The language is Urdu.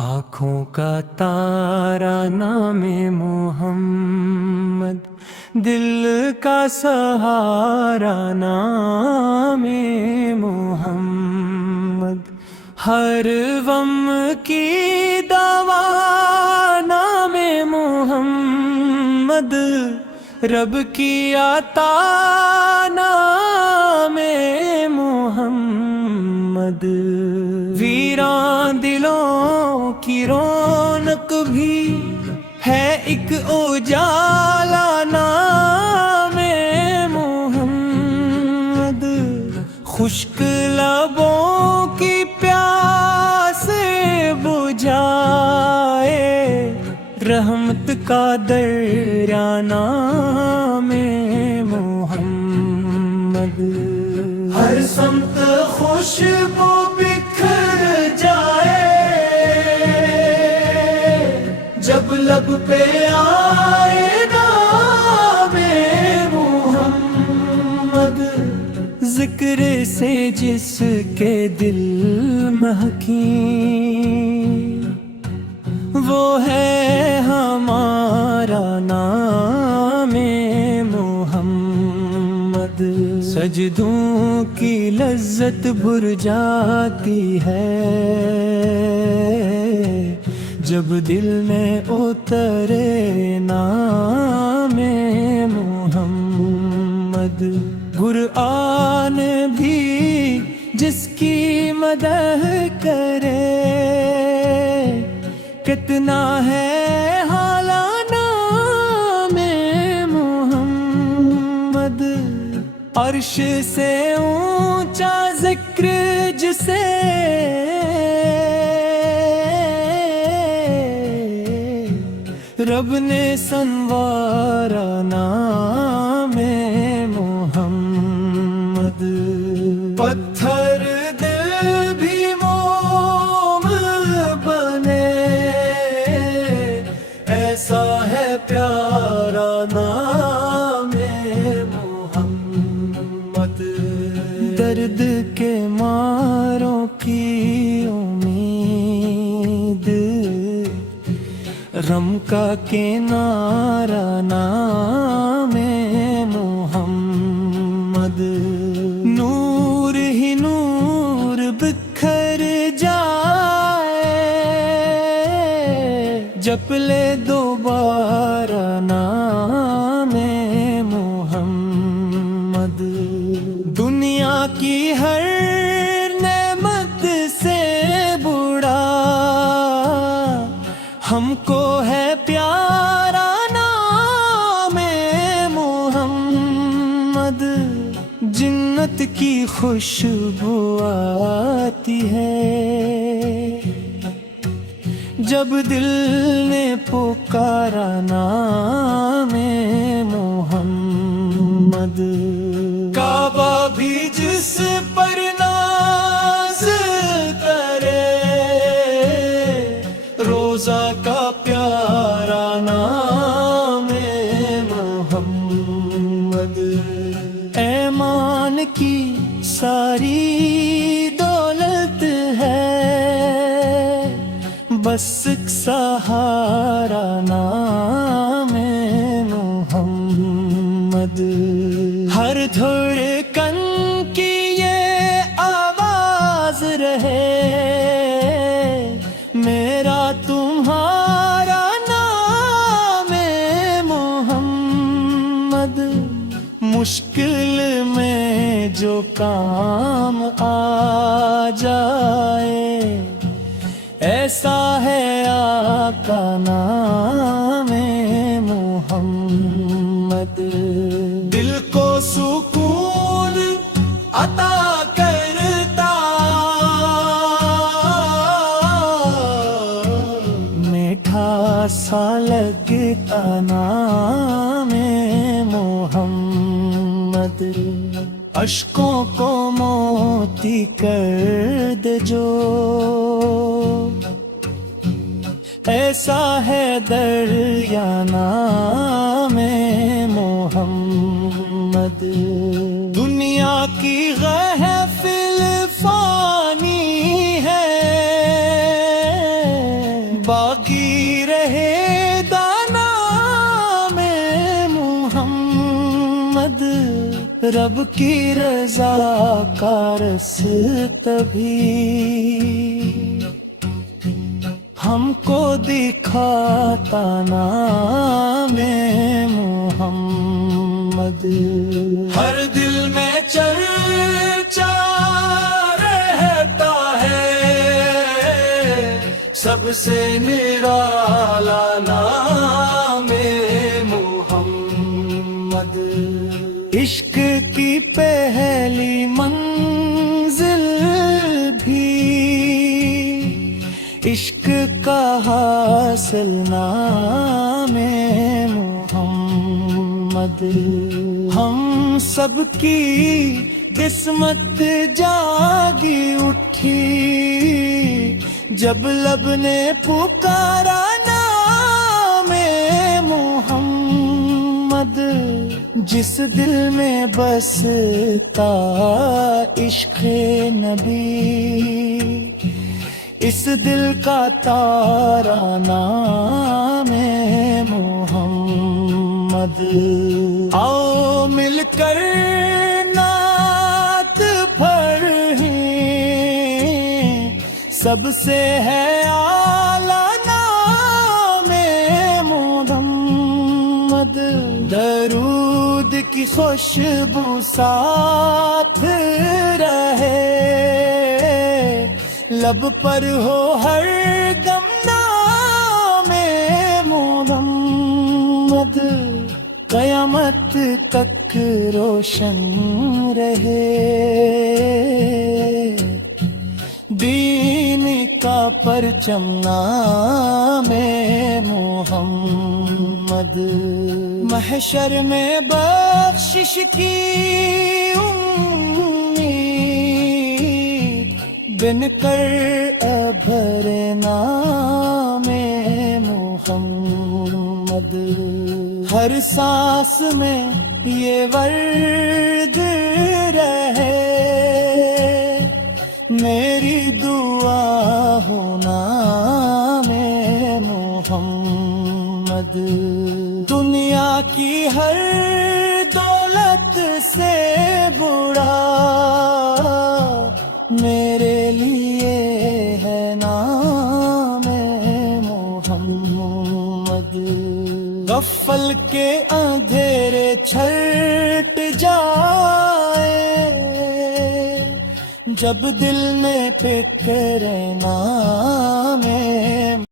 آنکھوں کا تارا نام محمد، دل کا سہارا نام محمد، ہر غم کی دوا نام محمد، رب کی عطا نام محمد، ویران دلوں کی رونق بھی ہے ایک اجالا نام محمد، خشک لبوں کی پیاس بجھائے رحمت کا دریا نام محمد، ہر سمت خوشبو بکھر جائے جب لب پہ آئے نام محمد، ذکر سے جس کے دل مہکیں وہ ہے ہمارا نام محمد، سجدوں کی لذت بھر جاتی ہے جب دل میں اترے نام محمد، قرآن بھی جس کی مدح کرے کتنا ہے حالا نام محمد، عرش سے اونچا ذکر جسے رب نے سنوارا نام محمد، پتھر دل بھی موم بنے ایسا ہے پیارا نام محمد، درد کے ماروں کی امید غم کا کنارہ نام محمد، نور ہی نور بکھر جائے جپ لے دوبارہ نام محمد، دنیا کی ہر نعمت سے بڑا ہم کو ہے پیارا نام محمد، جنت کی خوشبو آتی ہے جب دل نے پکارا نام محمد، کعبہ بھی جس پر ناز کرے روزہ کا پیارا نام محمد، ایمان کی ساری دولت ہے بس ایک سہارا نام محمد، ہر دھڑکن کی یہ آواز رہے میرا تمہارا نام محمد، مشکل میں جو کام آ جائے ایسا ہے آقا نام محمد، دل کو سکون عطا کرتا میٹھا سا لگتا نام محمد، اشکوں کو موتی کر دے جو ایسا ہے دریا نام محمد، دنیا کی محفل فانی ہے باقی رہے دانا میں محمد، رب کی رضا کا رس تبھی ہم کو دکھاتا نام محمد۔ ہر دل میں چرچا رہتا ہے سب سے نرالا نام محمد۔ عشق کی پہلی منزل بھی عشق کا حاصل نام محمد۔ ہم سب کی قسمت جاگی اٹھی جب لب نے پکارا نام محمد۔ جس دل میں بستا عشق نبی، اس دل کا تارا نام محمد۔ آؤ مل کر نعت پڑھیں، سب سے ہے اعلیٰ نام محمد۔ درود کی خوشبو ساتھ رہے، لب پر ہو ہر دم نام محمد۔ قیامت تک روشن رہے دین کا پرچم نام محمد۔ محشر میں بخشش کی امید بن کر ابھر نام محمد۔ ہر سانس میں یہ ورد رہے، میری دعا ہو نام محمد۔ دنیا کی ہر دولت سے بڑا میرے لیے ہے نام محمد۔ غفل کے اندھیرے چھٹ جائے جب دل میں فکر نام